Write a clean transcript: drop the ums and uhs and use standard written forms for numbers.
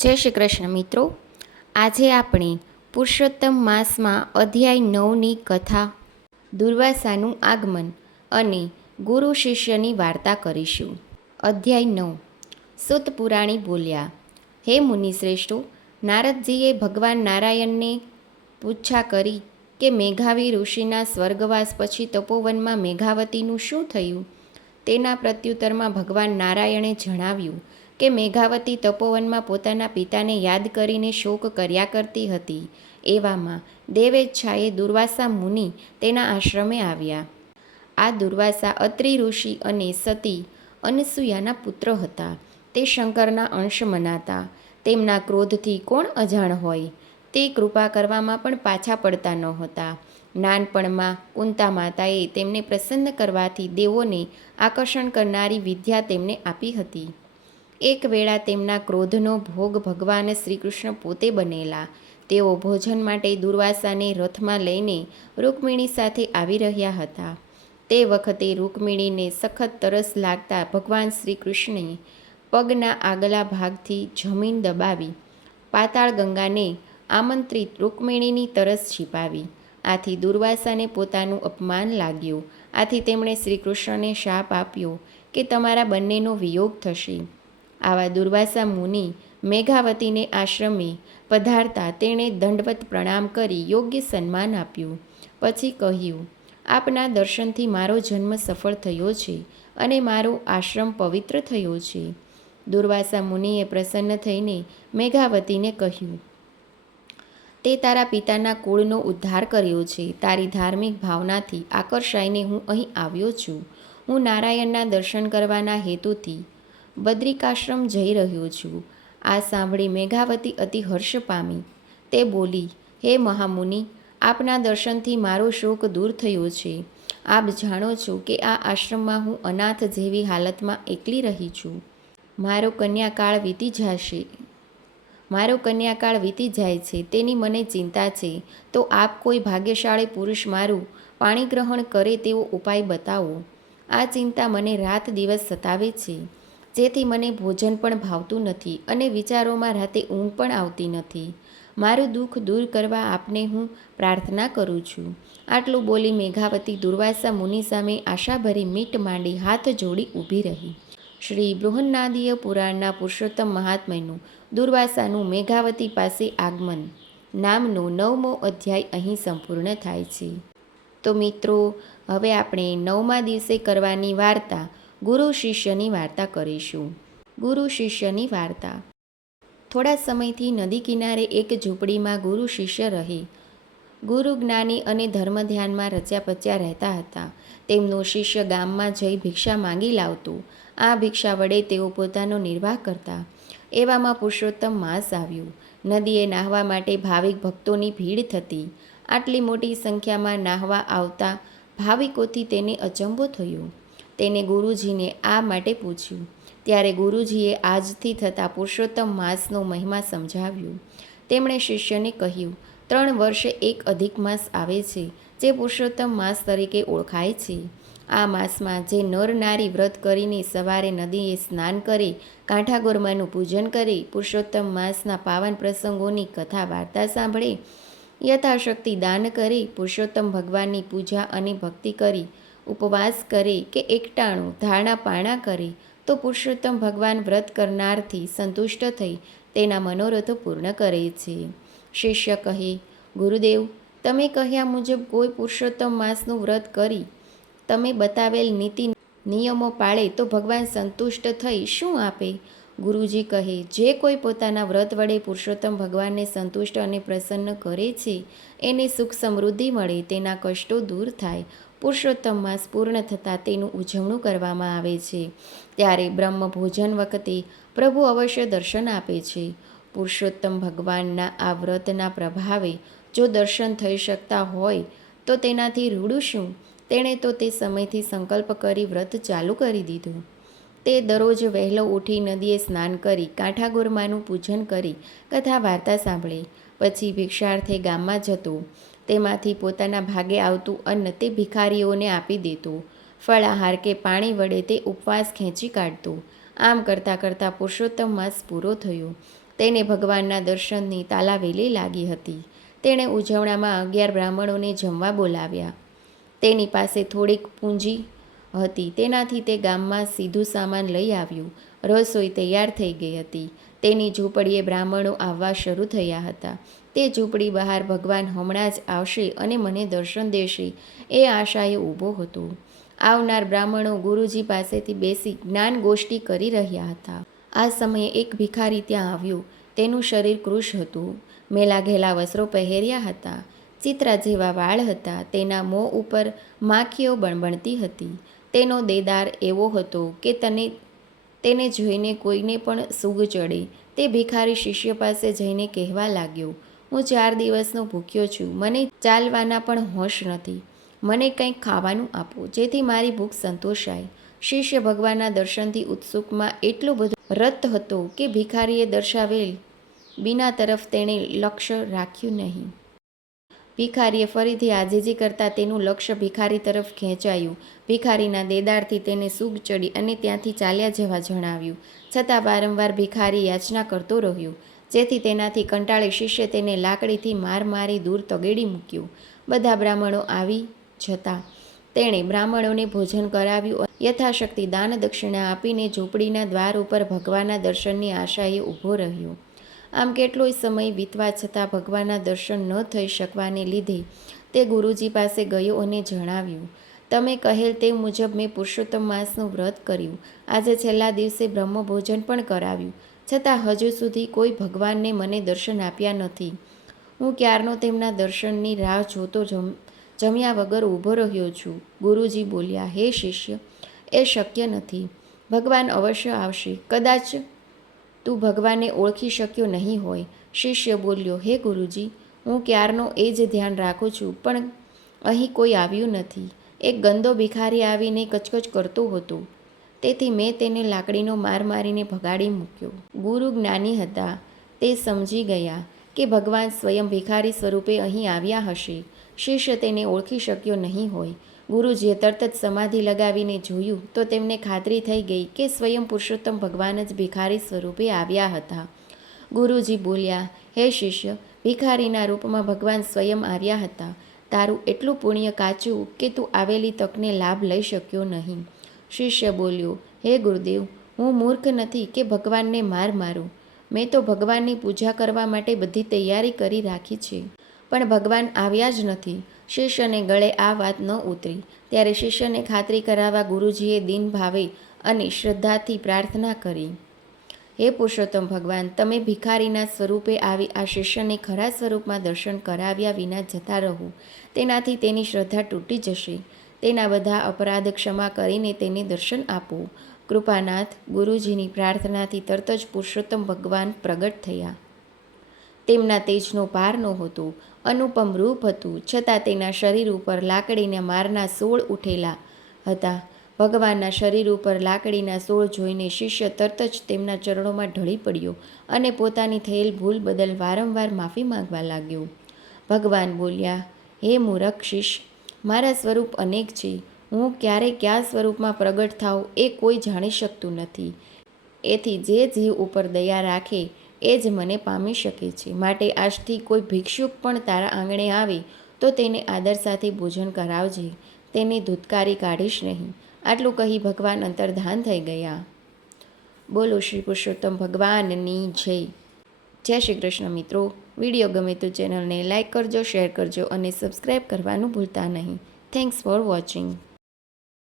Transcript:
જય શ્રી કૃષ્ણ મિત્રો. આજે આપણે પુરુષોત્તમ માસમાં અધ્યાય 9ની કથા દુર્વાસાનું આગમન અને ગુરુ શિષ્યની વાર્તા કરીશું. અધ્યાય 9. સૂત પુરાણી બોલ્યા, હે મુનિશ્રેષ્ઠો, નારદજીએ ભગવાન નારાયણને પૂછા કરી કે મેઘાવી ઋષિના સ્વર્ગવાસ પછી તપોવનમાં મેઘાવતીનું શું થયું? તેના પ્રત્યુત્તરમાં ભગવાન નારાયણે જણાવ્યું કે મેઘાવતી તપોવનમાં પોતાના પિતાને યાદ કરીને શોક કર્યા કરતી હતી. એવામાં દેવેચ્છાએ દુર્વાસા મુનિ તેના આશ્રમે આવ્યા. આ દુર્વાસા અત્રિ ઋષિ અને સતી અનસૂયાના પુત્ર હતા. તે શંકરના અંશ મનાતા. તેમના ક્રોધથી કોણ અજાણ હોય? તે કૃપા કરવામાં પણ પાછા પડતા નહોતા. નાનપણમાં કુંતા માતાએ તેમને પ્રસન્ન કરવાથી દેવોને આકર્ષણ કરનારી વિદ્યા તેમને આપી હતી. એક વેળા તેમના ક્રોધનો ભોગ ભગવાન શ્રીકૃષ્ણ પોતે બનેલા. તેઓ ભોજન માટે દુર્વાસાને રથમાં લઈને રૂકમિણી સાથે આવી રહ્યા હતા. તે વખતે રૂકમિણીને સખત તરસ લાગતા ભગવાન શ્રીકૃષ્ણે પગના આગલા ભાગથી જમીન દબાવી પાતાળ ગંગાને આમંત્રિત રૂકમિણીની તરસ છીપાવી. આથી દુર્વાસાને પોતાનું અપમાન લાગ્યું. આથી તેમણે શ્રીકૃષ્ણને શાપ આપ્યો કે તમારા બંનેનો વિયોગ થશે. આવા દુર્વાસા મુનિ મેઘાવતીને આશ્રમે પધારતા તેણે દંડવત પ્રણામ કરી યોગ્ય સન્માન આપ્યું. પછી કહ્યું, આપના દર્શનથી મારો જન્મ સફળ થયો છે અને મારો આશ્રમ પવિત્ર થયો છે. દુર્વાસા મુનિએ પ્રસન્ન થઈને મેઘાવતીને કહ્યું, તે તારા પિતાના કુળનો ઉદ્ધાર કર્યો છે. તારી ધાર્મિક ભાવનાથી આકર્ષાઈને હું અહીં આવ્યો છું. હું નારાયણના દર્શન કરવાના હેતુથી બદ્રિકાશ્રમ જઈ રહ્યો છું. આ સાંભળી મેઘાવતી અતિ હર્ષ પામી. તે બોલી, હે મહામુનિ, આપના દર્શનથી મારો શોક દૂર થયો છે. આપ જાણો છો કે આ આશ્રમમાં હું અનાથ જેવી હાલતમાં એકલી રહી છું. મારો કન્યાકાળ વીતી જાય છે, તેની મને ચિંતા છે. તો આપ કોઈ ભાગ્યશાળી પુરુષ મારું પાણી ગ્રહણ કરે તેવો ઉપાય બતાવો. આ ચિંતા મને રાત દિવસ સતાવે છે, જેથી મને ભોજન પણ ભાવતું નથી અને વિચારોમાં રાતે ઊંઘ પણ આવતી નથી. મારું દુઃખ દૂર કરવા આપને હું પ્રાર્થના કરું છું. આટલું બોલી મેઘાવતી દુર્વાસા મુનિ સામે આશાભરી મીટ માંડી હાથ જોડી ઊભી રહી. શ્રી બૃહન્નાદીય પુરાણના પુરુષોત્તમ મહાત્મ્યનું દુર્વાસાનું મેઘાવતી પાસે આગમન નામનો 9મો અધ્યાય અહીં સંપૂર્ણ થાય છે. તો મિત્રો, હવે આપણે 9મા દિવસે કરવાની વાર્તા ગુરુ શિષ્યની વાર્તા કરીશું. ગુરુ શિષ્યની વાર્તા. થોડા સમયથી નદી કિનારે એક ઝૂંપડીમાં ગુરુ શિષ્ય રહે. ગુરુ જ્ઞાની અને ધર્મ ધ્યાનમાં રચ્યા પચ્યા રહેતા હતા. તેમનો શિષ્ય ગામમાં જઈ ભિક્ષા માંગી લાવતો. આ ભિક્ષા વડે તેઓ પોતાનો નિર્વાહ કરતા. એવામાં પુરુષોત્તમ માસ આવ્યું. નદીએ નાહવા માટે ભાવિક ભક્તોની ભીડ થતી. આટલી મોટી સંખ્યામાં નાહવા આવતા ભાવિકોથી તેને અચંબો થયો. તેને ગુરુજીને આ માટે પૂછ્યું. ત્યારે ગુરુજીએ આજથી થતા પુરુષોત્તમ માસનો મહિમા સમજાવ્યો. તેમણે શિષ્યને કહ્યું, 3 વર્ષે એક અધિક માસ આવે છે, જે પુરુષોત્તમ માસ તરીકે ઓળખાય છે. આ માસમાં જે નર નારી વ્રત કરીને સવારે નદીએ સ્નાન કરે, કાંઠાગોરમાનું પૂજન કરે, પુરુષોત્તમ માસના પાવન પ્રસંગોની કથા વાર્તા સાંભળે, યથાશક્તિ દાન કરે, પુરુષોત્તમ ભગવાનની પૂજા અને ભક્તિ કરી, ઉપવાસ કરે કે એકટાણું ધારણા પારણા કરે, તો પુરુષોત્તમ ભગવાન વ્રત કરનારથી સંતુષ્ટ થઈ તેના મનોરથો પૂર્ણ કરે છે. શિષ્ય કહે, ગુરુદેવ, તમે કહ્યા મુજબ કોઈ પુરુષોત્તમ માસનું વ્રત કરી તમે બતાવેલ નીતિ નિયમો પાળે તો ભગવાન સંતુષ્ટ થઈ શું આપે? ગુરુજી કહે, જે કોઈ પોતાના વ્રત વડે પુરુષોત્તમ ભગવાનને સંતુષ્ટ અને પ્રસન્ન કરે છે, એને સુખ સમૃદ્ધિ મળે, તેના કષ્ટો દૂર થાય. પુરુષોત્તમ માસ પૂર્ણ થતાં તેનું ઉજવણું કરવામાં આવે છે. ત્યારે બ્રહ્મ ભોજન વખતે પ્રભુ અવશ્ય દર્શન આપે છે. પુરુષોત્તમ ભગવાનના આ વ્રતના પ્રભાવે જો દર્શન થઈ શકતા હોય તો તેનાથી રૂડું શું? તેણે તો તે સમયથી સંકલ્પ કરી વ્રત ચાલુ કરી દીધું. તે દરરોજ વહેલો ઉઠી નદીએ સ્નાન કરી, કાંઠાગોરમાનું પૂજન કરી, કથા વાર્તા સાંભળે, પછી ભિક્ષાર્થે ગામમાં જતો. તેમાંથી પોતાના ભાગે આવતું અન્ન તે ભિખારીઓને આપી દેતો. ફળાહાર કે પાણી વડે તે ઉપવાસ ખેંચી કાઢતો. આમ કરતાં કરતાં પુરુષોત્તમ માસ પૂરો થયો. તેને ભગવાનના દર્શનની તાલાવેલી લાગી હતી. તેણે ઉજવણામાં 11 બ્રાહ્મણોને જમવા બોલાવ્યા. તેની પાસે થોડીક પૂંજી હતી, તેનાથી તે ગામમાં સીધું સામાન લઈ આવ્યું. રસોઈ તૈયાર થઈ ગઈ હતી. તેની ઝૂંપડીએ બ્રાહ્મણો આવવા શરૂ થયા હતા. તે ઝૂંપડી બહાર ભગવાન હમણાં જ આવશે અને મને દર્શન દેશે એ આશાએ ઊભો હતો. આવનાર બ્રાહ્મણો ગુરુજી પાસેથી બેસી જ્ઞાન ગોષ્ઠી કરી રહ્યા હતા. આ સમયે એક ભિખારી ત્યાં આવ્યો. તેનું શરીર કૃશ હતું. મેલા ઘેલા વસ્ત્રો પહેર્યા હતા. ચિત્રા જેવા વાળ હતા. તેના મોં ઉપર માખીઓ બણબણતી હતી. તેનો દેદાર એવો હતો કે તેને જોઈને કોઈને પણ સૂગ ચડે. તે ભિખારી શિષ્ય પાસે જઈને કહેવા લાગ્યો, હું 4 દિવસનો ભૂખ્યો છું. મને ચાલવાના પણ હોશ નથી. મને કંઈક ખાવાનું આપો જેથી મારી ભૂખ સંતોષાય. શિષ્ય ભગવાનના દર્શનથી ઉત્સુકમાં એટલો બધો રત હતો કે ભિખારીએ દર્શાવેલ બીના તરફ તેણે લક્ષ્ય રાખ્યું નહીં. ભિખારીએ ફરીથી આજીજી કરતાં તેનું લક્ષ્ય ભિખારી તરફ ખેંચાયું. ભિખારીના દેદારથી તેને સૂગ ચડી અને ત્યાંથી ચાલ્યા જવા જણાવ્યું. છતાં વારંવાર ભિખારી યાચના કરતો રહ્યો, જેથી તેનાથી કંટાળી શિષ્ય તેને લાકડીથી માર મારી દૂર તગેડી મૂક્યો. બધા બ્રાહ્મણો આવી જતા તેણે બ્રાહ્મણોને ભોજન કરાવ્યું. યથાશક્તિ દાન દક્ષિણા આપીને ઝૂંપડીના દ્વાર ઉપર ભગવાનના દર્શનની આશાએ ઊભો રહ્યો. આમ કેટલોય સમય વીતવા છતાં ભગવાનના દર્શન ન થઈ શકવાને લીધે તે ગુરુજી પાસે ગયો અને જણાવ્યું, તમે કહેલ તે મુજબ મેં પુરુષોત્તમ માસનું વ્રત કર્યું. આજે છેલ્લા દિવસે બ્રહ્મભોજન પણ કરાવ્યું, છતાં હજુ સુધી કોઈ ભગવાનને મને દર્શન આપ્યા નથી. હું ક્યારનો તેમના દર્શનની રાહ જોતો જમ્યા વગર ઊભો રહ્યો છું. ગુરુજી બોલ્યા, હે શિષ્ય, એ શક્ય નથી. ભગવાન અવશ્ય આવશે. કદાચ તું ભગવાનને ઓળખી શક્યો નહીં હોય. શિષ્ય બોલ્યો, હે ગુરુજી, હું ક્યારનો એ જ ધ્યાન રાખું છું, પણ અહીં કોઈ આવ્યું નથી. એક ગંદો ભિખારી આવીને કચકચ કરતો હતો, તેથી મેં તેને લાકડીનો માર મારીને ભગાડી મૂક્યો. ગુરુ જ્ઞાની હતા. તે સમજી ગયા કે ભગવાન સ્વયં ભિખારી સ્વરૂપે અહીં આવ્યા હશે. શિષ્ય તેને ઓળખી શક્યો નહીં હોય. ગુરુજીએ તરત જ સમાધિ લગાવીને જોયું તો તેમને ખાતરી થઈ ગઈ કે સ્વયં પુરુષોત્તમ ભગવાન જ ભિખારી સ્વરૂપે આવ્યા હતા. ગુરુજી બોલ્યા, હે શિષ્ય, ભિખારીના રૂપમાં ભગવાન સ્વયં આવ્યા હતા. તારું એટલું પુણ્ય કાચું કે તું આવેલી તકને લાભ લઈ શક્યો નહીં. શિષ્ય બોલ્યો, હે ગુરુદેવ, હું મૂર્ખ નથી કે ભગવાનને માર મારું. મેં તો ભગવાનની પૂજા કરવા માટે બધી તૈયારી કરી રાખી છે, પણ ભગવાન આવ્યા જ નથી. શિષ્યને ગળે આ વાત ન ઉતરી. ત્યારે શિષ્યને ખાતરી કરાવવા ગુરુજીએ દીન ભાવે અને શ્રદ્ધાથી પ્રાર્થના કરી, હે પુરુષોત્તમ ભગવાન, તમે ભિખારીના સ્વરૂપે આવી આ શિષ્યને ખરા સ્વરૂપમાં દર્શન કરાવ્યા વિના જતા રહો. તેનાથી તેની શ્રદ્ધા તૂટી જશે. તેના બધા અપરાધ ક્ષમા કરીને તેને દર્શન આપો. કૃપાનાથ ગુરુજીની પ્રાર્થનાથી તરત જ પુરુષોત્તમ ભગવાન પ્રગટ થયા. તેમના તેજનો પાર નહોતો. અનુપમ રૂપ હતું, છતાં તેના શરીર ઉપર લાકડીના મારના સોળ ઉઠેલા હતા. ભગવાનના શરીર ઉપર લાકડીના સોળ જોઈને શિષ્ય તરત જ તેમના ચરણોમાં ઢળી પડ્યો અને પોતાની થયેલ ભૂલ બદલ વારંવાર માફી માંગવા લાગ્યો. ભગવાન બોલ્યા, હે મૂરખ શિષ્ય, મારા સ્વરૂપ અનેક છે. હું ક્યારે કયા સ્વરૂપમાં પ્રગટ થાઉં એ કોઈ જાણી શકતું નથી. એથી જે જીવ ઉપર દયા રાખે એ જ મને પામી શકે છે. માટે આજથી કોઈ ભિક્ષુક પણ તારા આંગણે આવે તો તેને આદર સાથે ભોજન કરાવજે. તેને ધૂતકારી કાઢીશ નહીં. આટલું કહી ભગવાન અંતર્ધાન થઈ ગયા. બોલો શ્રી પુરુષોત્તમ ભગવાનની જય. જય શ્રી કૃષ્ણ મિત્રો. વિડીયો ગમે તો ચેનલને લાઇક કરજો, શેર કરજો અને સબસ્ક્રાઈબ કરવાનું ભૂલતા નહીં. Thanks for watching.